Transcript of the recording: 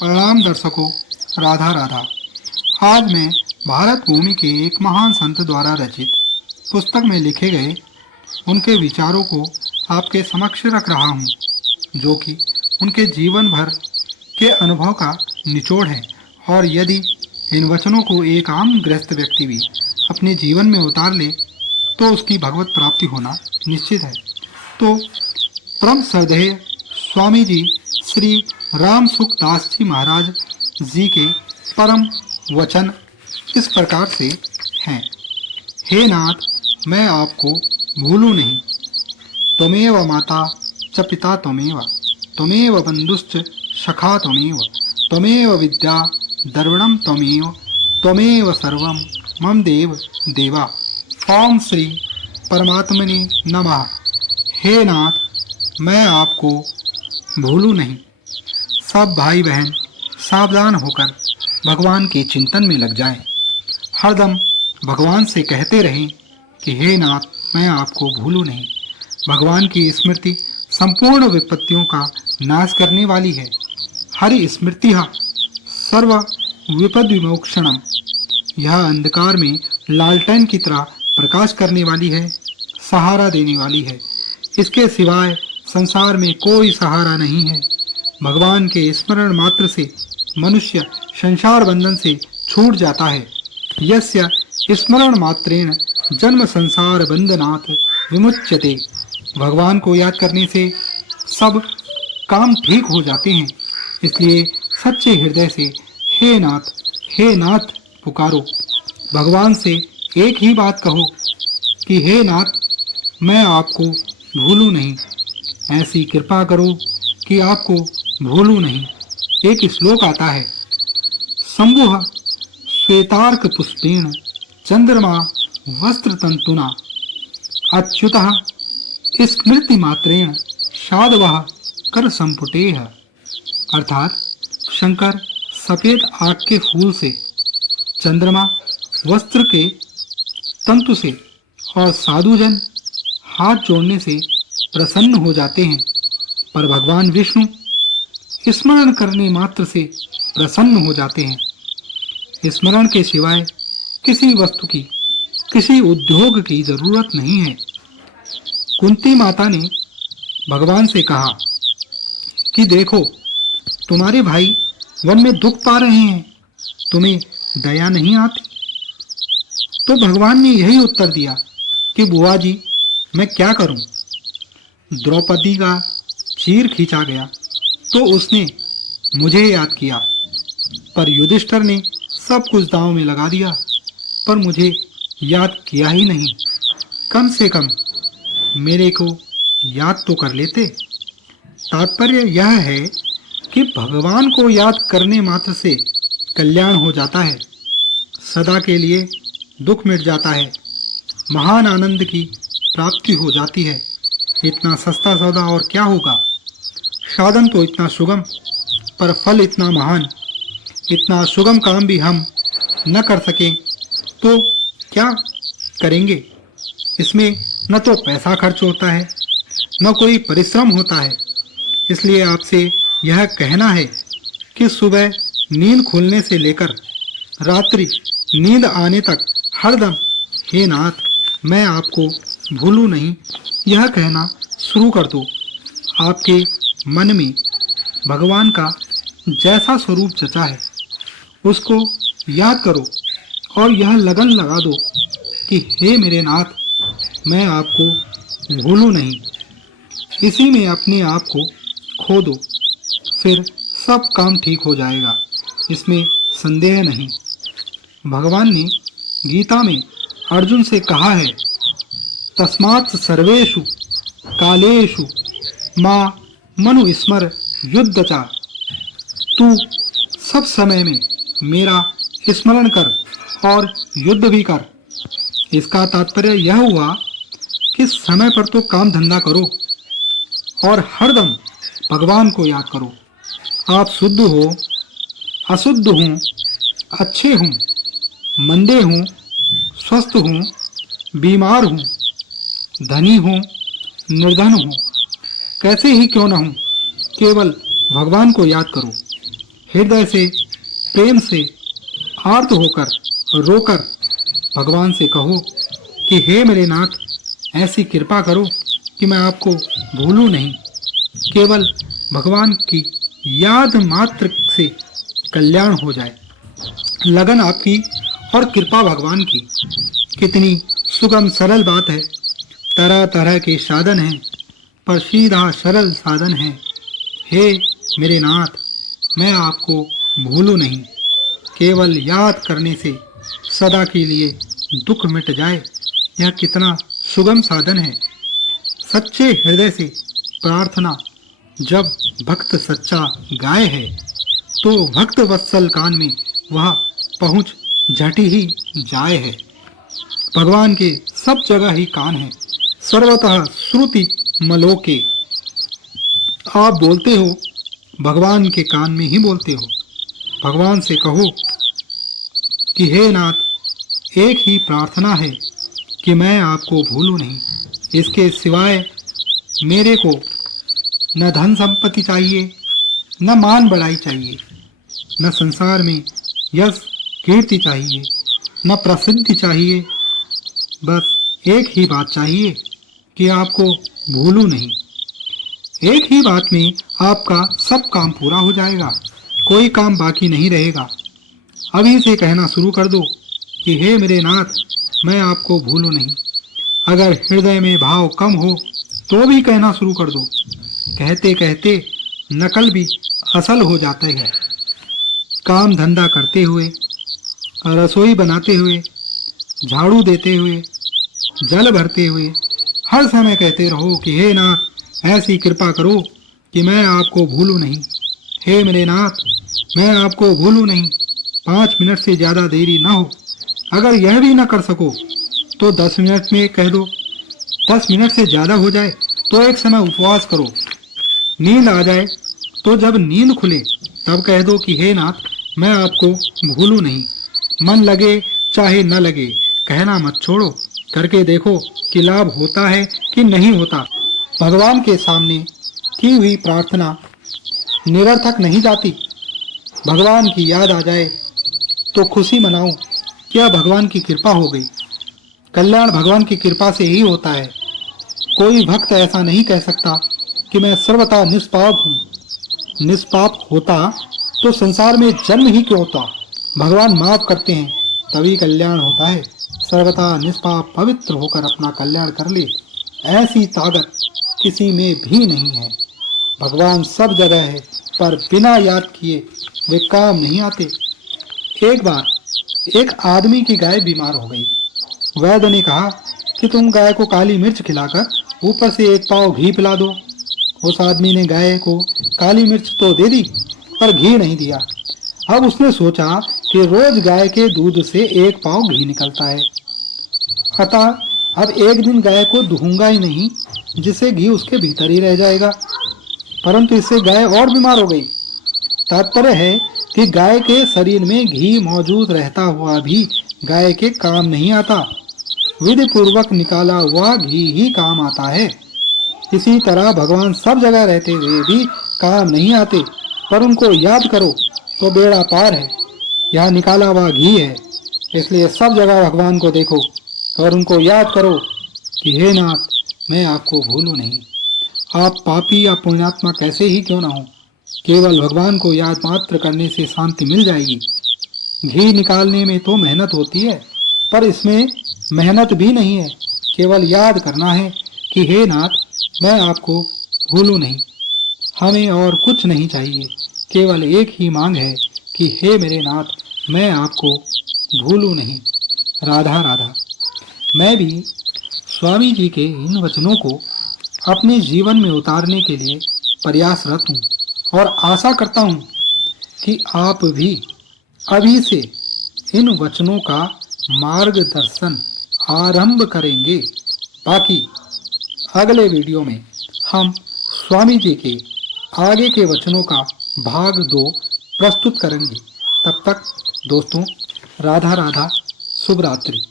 प्रणाम दर्शकों, राधा राधा। आज मैं भारत भूमि के एक महान संत द्वारा रचित पुस्तक में लिखे गए उनके विचारों को आपके समक्ष रख रहा हूँ, जो कि उनके जीवन भर के अनुभव का निचोड़ है। और यदि इन वचनों को एक आम गृहस्थ व्यक्ति भी अपने जीवन में उतार ले तो उसकी भगवत प्राप्ति होना निश्चित है। तो परम श्रद्धेय स्वामी जी श्री राम सुखदास जी महाराज जी के परम वचन इस प्रकार से हैं। हे नाथ, मैं आपको भूलूं नहीं। त्वमेव माता च पिता त्वमेव, त्वमेव बंधुश्च सखा त्वमेव, त्वमेव विद्या द्रविणं त्वमेव, त्वमेव सर्वं मम देव देवा। ओम श्री परमात्मने नमः। हे नाथ, मैं आपको भूलूं नहीं। सब भाई बहन सावधान होकर भगवान के चिंतन में लग जाएं। हरदम भगवान से कहते रहें कि हे नाथ, मैं आपको भूलूं नहीं। भगवान की स्मृति संपूर्ण विपत्तियों का नाश करने वाली है। हरि स्मृतिः सर्व विपद विमोक्षणम। यह अंधकार में लालटेन की तरह प्रकाश करने वाली है, सहारा देने वाली है। इसके सिवाय संसार में कोई सहारा नहीं है। भगवान के स्मरण मात्र से मनुष्य संसार बंधन से छूट जाता है। यस्य स्मरण मात्रेण जन्म संसार बंधनात् विमुच्यते। भगवान को याद करने से सब काम ठीक हो जाते हैं। इसलिए सच्चे हृदय से हे नाथ पुकारो। भगवान से एक ही बात कहो कि हे नाथ, मैं आपको भूलूं नहीं। ऐसी कृपा करो कि आपको भूलूं नहीं। एक श्लोक आता है, शंभुः श्वेतार्क पुष्पेण चंद्रमा वस्त्र तंतुना अच्युतः स्मृति मात्रेण साधवः कर संपुटेह। अर्थात शंकर सफेद आग के फूल से, चंद्रमा वस्त्र के तंतु से और साधुजन हाथ जोड़ने से प्रसन्न हो जाते हैं। पर भगवान विष्णु स्मरण करने मात्र से प्रसन्न हो जाते हैं। स्मरण के सिवाय किसी वस्तु की, किसी उद्योग की जरूरत नहीं है। कुंती माता ने भगवान से कहा कि देखो, तुम्हारे भाई वन में दुख पा रहे हैं, तुम्हें दया नहीं आती? तो भगवान ने यही उत्तर दिया कि बुआ जी, मैं क्या करूं? द्रौपदी का चीर खींचा गया तो उसने मुझे याद किया, पर युधिष्ठिर ने सब कुछ दांव में लगा दिया, पर मुझे याद किया ही नहीं। कम से कम मेरे को याद तो कर लेते। तात्पर्य यह है कि भगवान को याद करने मात्र से कल्याण हो जाता है, सदा के लिए दुख मिट जाता है, महान आनंद की प्राप्ति हो जाती है। इतना सस्ता सौदा और क्या होगा? साधन तो इतना सुगम, पर फल इतना महान। इतना सुगम काम भी हम न कर सकें तो क्या करेंगे? इसमें न तो पैसा खर्च होता है, न कोई परिश्रम होता है। इसलिए आपसे यह कहना है कि सुबह नींद खुलने से लेकर रात्रि नींद आने तक हरदम हे नाथ, मैं आपको भूलूं नहीं, यह कहना शुरू कर दो। आपके मन में भगवान का जैसा स्वरूप जचा है उसको याद करो और यह लगन लगा दो कि हे मेरे नाथ, मैं आपको भूलूं नहीं। इसी में अपने आप को खो दो, फिर सब काम ठीक हो जाएगा, इसमें संदेह नहीं। भगवान ने गीता में अर्जुन से कहा है, तस्मात् सर्वेषु कालेषु मां मनुस्मर युद्धचा। तू सब समय में मेरा स्मरण कर और युद्ध भी कर। इसका तात्पर्य यह हुआ कि समय पर तो काम धंधा करो और हरदम भगवान को याद करो। आप शुद्ध हो, अशुद्ध हो, अच्छे हों, मंदे हों, स्वस्थ हों, बीमार हों, धनी हों, निर्धन हों, कैसे ही क्यों न हों, केवल भगवान को याद करो। हृदय से प्रेम से आर्त होकर रोकर भगवान से कहो कि हे मेरे नाथ, ऐसी कृपा करो कि मैं आपको भूलूं नहीं। केवल भगवान की याद मात्र से कल्याण हो जाए। लगन आपकी और कृपा भगवान की। कितनी सुगम सरल बात है। तरह तरह के साधन हैं, पर सीधा सरल साधन है। हे मेरे नाथ, मैं आपको भूलूं नहीं। केवल याद करने से सदा के लिए दुख मिट जाए। यह कितना सुगम साधन है। सच्चे हृदय से प्रार्थना जब भक्त सच्चा गाय है, तो भक्त वत्सल कान में वह पहुंच झटी ही जाए है। भगवान के सब जगह ही कान है, सर्वतः श्रुति मलोके। आप बोलते हो, भगवान के कान में ही बोलते हो। भगवान से कहो कि हे नाथ, एक ही प्रार्थना है कि मैं आपको भूलूं नहीं। इसके सिवाय मेरे को न धन संपत्ति चाहिए, न मान बढ़ाई चाहिए, न संसार में यश कीर्ति चाहिए, न प्रसिद्धि चाहिए। बस एक ही बात चाहिए कि आपको भूलूं नहीं। एक ही बात में आपका सब काम पूरा हो जाएगा, कोई काम बाकी नहीं रहेगा। अभी से कहना शुरू कर दो कि हे मेरे नाथ, मैं आपको भूलूं नहीं। अगर हृदय में भाव कम हो तो भी कहना शुरू कर दो। कहते कहते नकल भी असल हो जाता है। काम धंधा करते हुए, रसोई बनाते हुए, झाड़ू देते हुए, जल भरते हुए हर समय कहते रहो कि हे नाथ, ऐसी कृपा करो कि मैं आपको भूलूं नहीं। हे मेरे नाथ, मैं आपको भूलूं नहीं। 5 मिनट से ज्यादा देरी ना हो। अगर यह भी ना कर सको तो 10 मिनट में कह दो। 10 मिनट से ज्यादा हो जाए तो एक समय उपवास करो। नींद आ जाए तो जब नींद खुले तब कह दो कि हे नाथ, मैं आपको भूलूं नहीं। मन लगे चाहे न लगे, कहना मत छोड़ो। करके देखो कि लाभ होता है कि नहीं होता। भगवान के सामने की हुई प्रार्थना निरर्थक नहीं जाती। भगवान की याद आ जाए तो खुशी मनाओ, क्या भगवान की कृपा हो गई। कल्याण भगवान की कृपा से ही होता है। कोई भक्त ऐसा नहीं कह सकता कि मैं सर्वथा निष्पाप हूँ। निष्पाप होता तो संसार में जन्म ही क्यों होता। भगवान माफ करते हैं तभी कल्याण होता है। सर्वथा निष्पाप पवित्र होकर अपना कल्याण कर ले, ऐसी ताकत किसी में भी नहीं है। भगवान सब जगह है, पर बिना याद किए वे काम नहीं आते। एक बार एक आदमी की गाय बीमार हो गई। वैद्य ने कहा कि तुम गाय को काली मिर्च खिलाकर ऊपर से 1 पाव घी पिला दो। उस आदमी ने गाय को काली मिर्च तो दे दी, पर घी नहीं दिया। अब उसने सोचा कि रोज गाय के दूध से 1 पाव घी निकलता है, अतः अब एक दिन गाय को दूंगा ही नहीं, जिससे घी उसके भीतर ही रह जाएगा। परंतु इससे गाय और बीमार हो गई। तात्पर्य है कि गाय के शरीर में घी मौजूद रहता हुआ भी गाय के काम नहीं आता। विधि पूर्वक निकाला हुआ घी ही काम आता है। इसी तरह भगवान सब जगह रहते हुए भी काम नहीं आते, पर उनको याद करो तो बेड़ा पार है। यह निकाला हुआ घी है। इसलिए सब जगह भगवान को देखो और उनको याद करो कि हे नाथ, मैं आपको भूलूं नहीं। आप पापी या पुण्यात्मा कैसे ही क्यों ना हो, केवल भगवान को याद मात्र करने से शांति मिल जाएगी। घी निकालने में तो मेहनत होती है, पर इसमें मेहनत भी नहीं है। केवल याद करना है कि हे नाथ, मैं आपको भूलूं नहीं। हमें और कुछ नहीं चाहिए, केवल एक ही मांग है कि हे मेरे नाथ, मैं आपको भूलूं नहीं। राधा राधा। मैं भी स्वामी जी के इन वचनों को अपने जीवन में उतारने के लिए प्रयासरत हूँ और आशा करता हूँ कि आप भी अभी से इन वचनों का मार्गदर्शन आरंभ करेंगे। बाकी अगले वीडियो में हम स्वामी जी के आगे के वचनों का भाग 2 प्रस्तुत करेंगे। तब तक दोस्तों, राधा राधा, शुभ रात्रि।